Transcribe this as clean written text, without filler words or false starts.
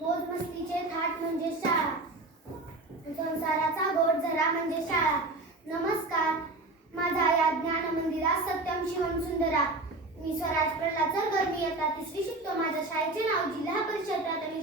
मोज मस्तीचे थाट म्हणजे शाळा, संसाराचा गोड झरा म्हणजे शाळा. नमस्कार, माझा या ज्ञान मंदिरात सत्यम शिवम सुंदरा. मी स्वराज प्रल्हाद चरगर, मी इयत्ता 3री शिकतो. माझ्या शाळेचे नाव जिल्हा परिषद प्राथमिक